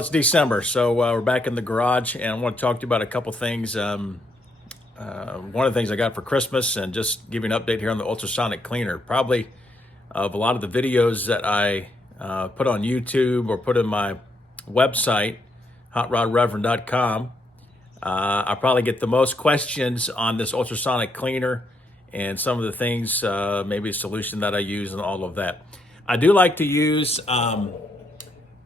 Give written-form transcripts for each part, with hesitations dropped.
it's December, so we're back in the garage, and I want to talk to you about a couple things. One of the things I got for Christmas, and just give you an update here on the ultrasonic cleaner. Probably of a lot of the videos that I put on YouTube or put in my website, hotrodreverend.com, I probably get the most questions on this ultrasonic cleaner and some of the things, maybe a solution that I use and all of that. I do like to use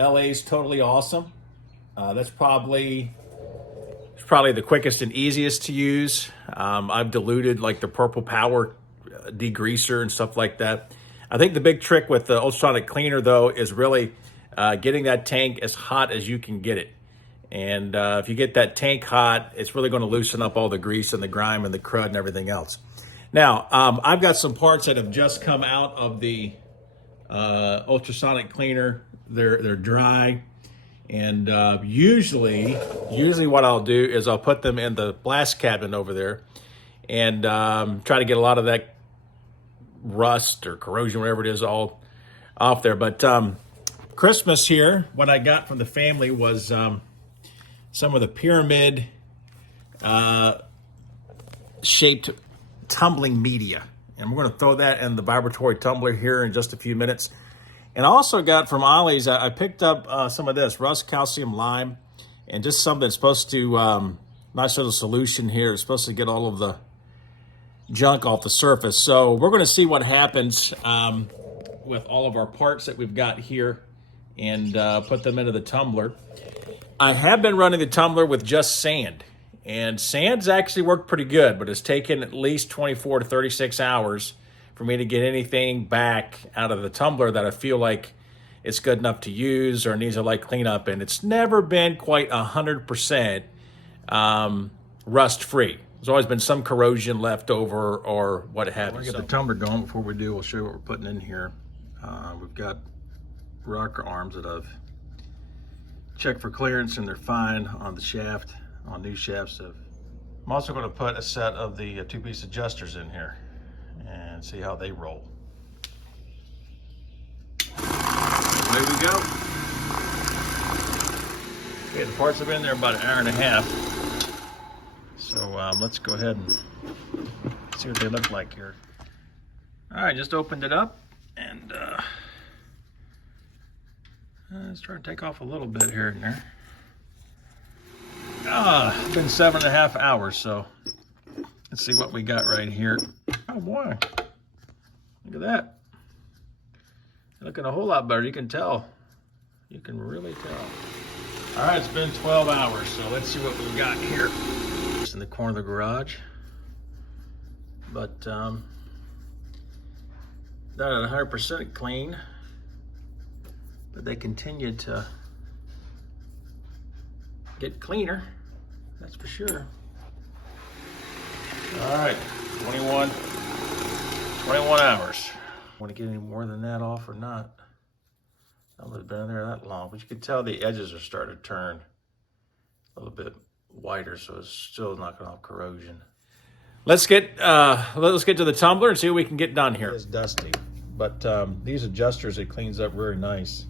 LA's Totally Awesome. That's probably the quickest and easiest to use. I've diluted like the Purple Power degreaser and stuff like that. I think the big trick with the ultrasonic cleaner though is really getting that tank as hot as you can get it. And if you get that tank hot, it's really going to loosen up all the grease and the grime and the crud and everything else. Now, I've got some parts that have just come out of the ultrasonic cleaner. They're dry, and usually what I'll do is I'll put them in the blast cabinet over there and try to get a lot of that rust or corrosion, whatever it is, all off there. But Christmas here, what I got from the family was some of the pyramid shaped tumbling media, and we're going to throw that in the vibratory tumbler here in just a few minutes. And I also got from Ollie's, I picked up some of this rust calcium lime, and just something that's supposed to nice little solution here. It's supposed to get all of the junk off the surface. So we're going to see what happens with all of our parts that we've got here, and put them into the tumbler. I have been running the tumbler with just sand, and sand's actually worked pretty good, but it's taken at least 24 to 36 hours for me to get anything back out of the tumbler that I feel like it's good enough to use or needs a light cleanup. And it's never been quite 100% rust-free. There's always been some corrosion left over or what have you. We'll get the tumbler going. Before we do, we'll show you what we're putting in here. We've got rocker arms that I've checked for clearance, and they're fine on the shaft, on new shafts. I'm also going to put a set of the two-piece adjusters in here and see how they roll. Away we go. Okay, the parts have been there about an hour and a half. So let's go ahead and see what they look like here. All right, just opened it up, and let's try to take off a little bit here and there. It's been 7.5 hours, so let's see what we got right here. Oh boy, look at that. Looking a whole lot better. You can tell. You can really tell. All right, it's been 12 hours, so let's see what we've got here. Just in the corner of the garage. But not at 100% clean. But they continue to get cleaner, that's for sure. All right, 21 hours. Want to get any more than that off or not? I don't know if it's been in there that long, but you can tell the edges are starting to turn a little bit whiter, so it's still knocking off corrosion. Let's get to the tumbler and see what we can get done here. It's dusty, but these adjusters, it cleans up very nice.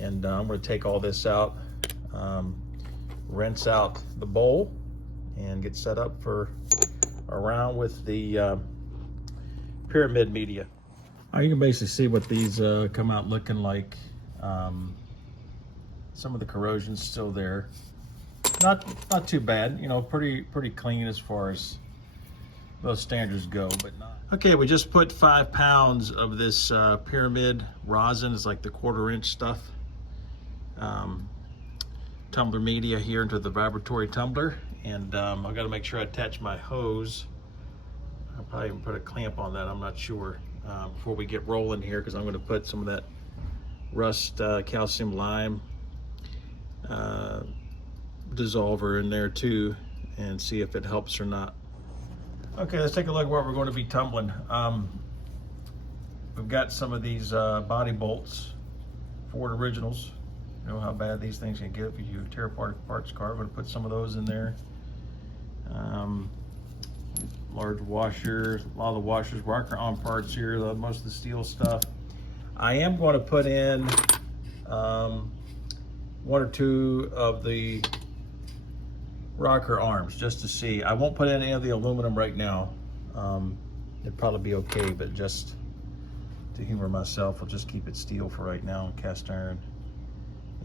And I'm going to take all this out, rinse out the bowl, and get set up for a round with the pyramid media. You can basically see what these come out looking like. Some of the corrosion's still there. Not too bad, you know, pretty clean as far as those standards go, but not. Okay, we just put 5 pounds of this pyramid rosin. It's like the 1/4 inch stuff. Tumbler media here into the vibratory tumbler, and I've got to make sure I attach my hose. I'll probably even put a clamp on that, I'm not sure, before we get rolling here, because I'm going to put some of that rust calcium lime dissolver in there too, and see if it helps or not. Okay, let's take a look at what we're going to be tumbling. We've got some of these body bolts, Ford Originals. You know how bad these things can get if you tear apart a parts car. I'm going to put some of those in there. Large washer, a lot of the washers, rocker on parts here, most of the steel stuff. I am going to put in one or two of the rocker arms just to see. I won't put in any of the aluminum right now. It'd probably be okay, but just to humor myself, I'll just keep it steel for right now, cast iron.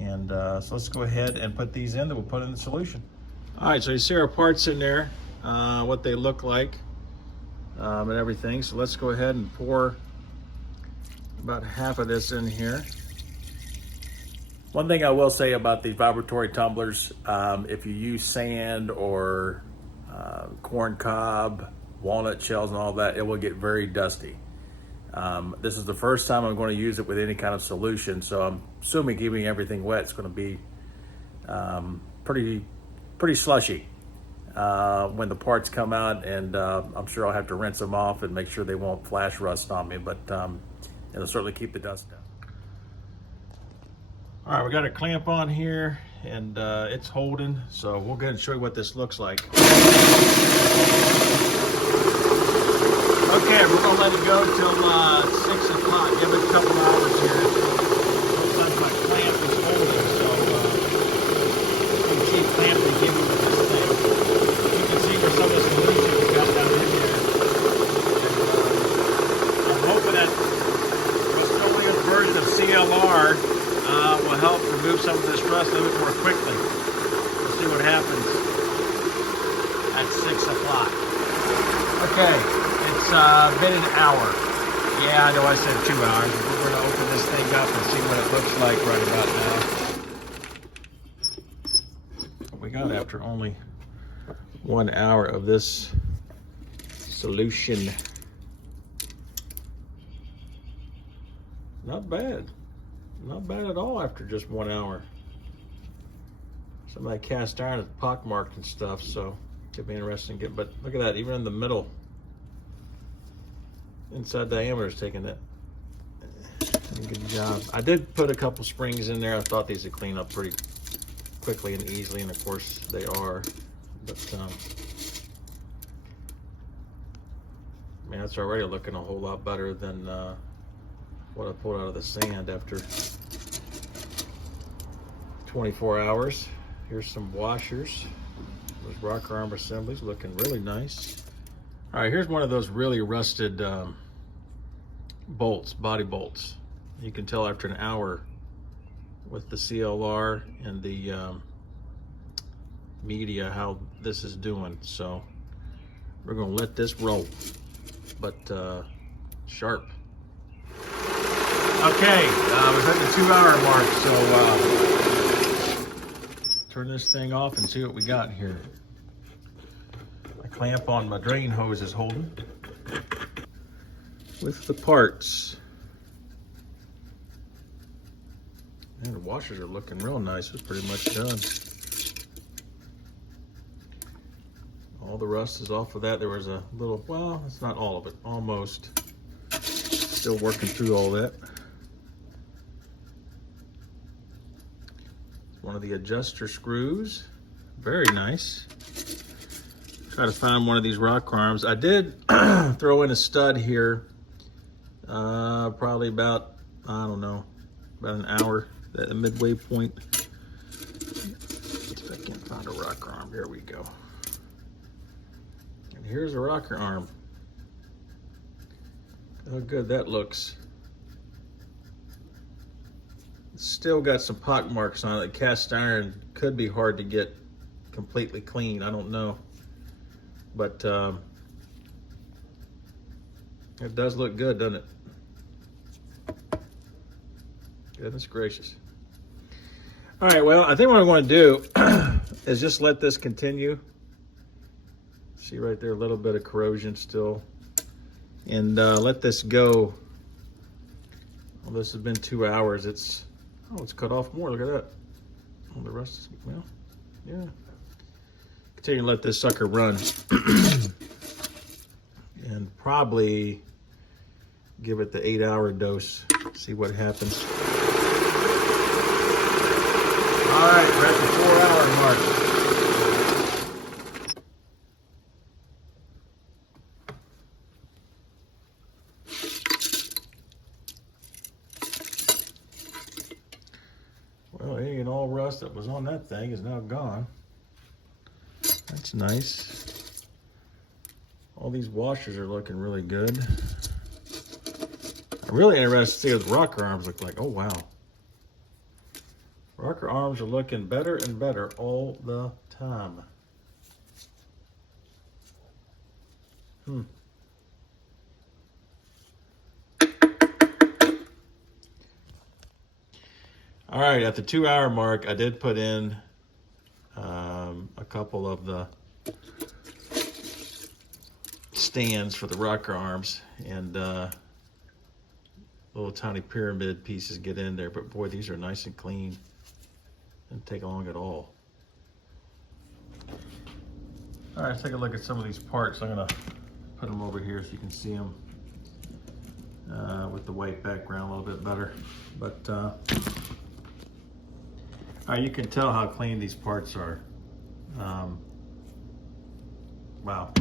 And so let's go ahead and put these in, that we'll put in the solution. All right, so you see our parts in there, what they look like, and everything. So let's go ahead and pour about half of this in here. One thing I will say about these vibratory tumblers, if you use sand or corn cob, walnut shells and all that, it will get very dusty. This is the first time I'm going to use it with any kind of solution, so I'm assuming keeping everything wet is going to be pretty slushy when the parts come out, and I'm sure I'll have to rinse them off and make sure they won't flash rust on me, but it'll certainly keep the dust down. All right, we got a clamp on here, and it's holding, so we'll go ahead and show you what this looks like. Okay, we're gonna let it go till 6 o'clock. Give it a couple hours here. Looks like my clamp is holding, so you can keep clamping, give me with this thing. You can see where some of the solution we got down in there. And, I'm hoping that Rust-Oleum version of CLR will help remove some of this rust a little bit more quickly. We'll see what happens at 6 o'clock. Okay, it's been an hour. Yeah, I know I said 2 hours. We're going to open this thing up and see what it looks like right about now. What we got after only 1 hour of this solution. Not bad. Not bad at all after just 1 hour. Some of that cast iron is pockmarked and stuff, so it'll be interesting to get. But look at that, even in the middle, inside diameter is taking it. Good job. I did put a couple springs in there. I thought these would clean up pretty quickly and easily, and of course they are. But man, it's already looking a whole lot better than what I pulled out of the sand after 24 hours. Here's some washers. Those rocker arm assemblies looking really nice. All right, here's one of those really rusted bolts, body bolts. You can tell after an hour with the CLR and the media how this is doing. So we're gonna let this roll, but sharp. Okay, we're at the 2 hour mark, so turn this thing off and see what we got here. My clamp on my drain hose is holding. With the parts. And the washers are looking real nice. It's pretty much done. All the rust is off of that. There was a little, well, it's not all of it, almost. Still working through all that. One of the adjuster screws, very nice. Try to find one of these rock arms. I did throw in a stud here, probably about, I don't know, about an hour at the midway point. Let's see if I can't find a rocker arm. Here we go. And here's a rocker arm. Look how good that looks. Still got some pock marks on it. Cast iron could be hard to get completely clean. I don't know, but it does look good, doesn't it? Goodness gracious. All right, well, I think what I'm going to do is just let this continue. See right there, a little bit of corrosion still, and let this go. Well, this has been 2 hours. It's cut off more. Look at that. Oh, the rest is, well, yeah. Continue to let this sucker run. And probably give it the 8 hour dose. See what happens. All right, we're at the 4 hour mark. Well, it ain't all rust. rust that was on that thing is now gone. That's nice. All these washers are looking really good. I'm really interested to see what the rocker arms look like. Oh, wow. Rocker arms are looking better and better all the time. All right, at the 2-hour mark, I did put in a couple of the stands for the rocker arms, and little tiny pyramid pieces get in there, but boy, these are nice and clean. Didn't take long at all. All right, let's take a look at some of these parts. I'm gonna put them over here so you can see them with the white background a little bit better. But you can tell how clean these parts are. Wow.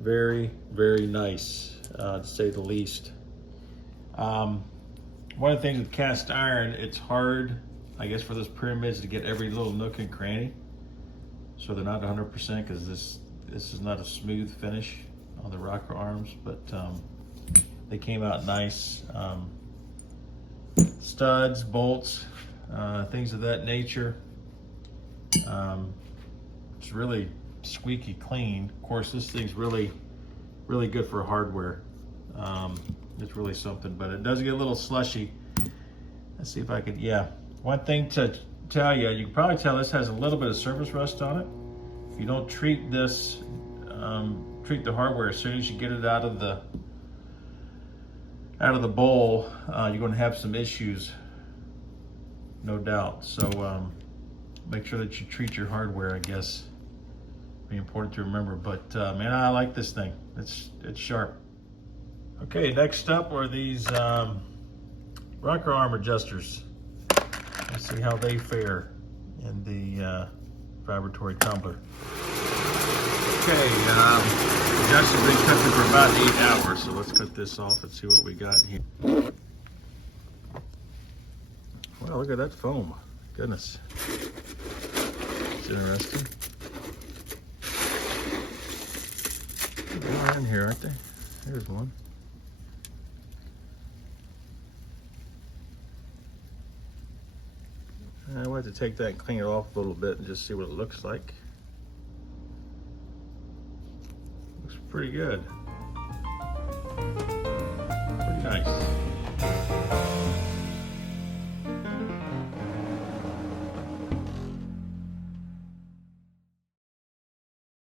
Very, very nice, to say the least. One of the things with cast iron, it's hard, I guess, for those pyramids to get every little nook and cranny. So they're not 100% because this is not a smooth finish on the rocker arms, but they came out nice. Studs, bolts, things of that nature. It's really squeaky clean. Of course, this thing's really, really good for hardware. It's really something, but it does get a little slushy. Let's see if I could, yeah. One thing to tell you, you can probably tell this has a little bit of surface rust on it. If you don't treat this, treat the hardware as soon as you get it out of the bowl, you're going to have some issues, no doubt. So make sure that you treat your hardware, I guess. Be important to remember. But man, I like this thing. It's sharp. Okay, next up are these rocker arm adjusters. Let's see how they fare in the Vibratory Tumbler. Okay, Josh has been cooking for about 8 hours, so let's cut this off and see what we got here. Wow, look at that foam. Goodness. It's interesting. They're in here, aren't they? Here's one. I'll have to take that and clean it off a little bit and just see what it looks like. Looks pretty good.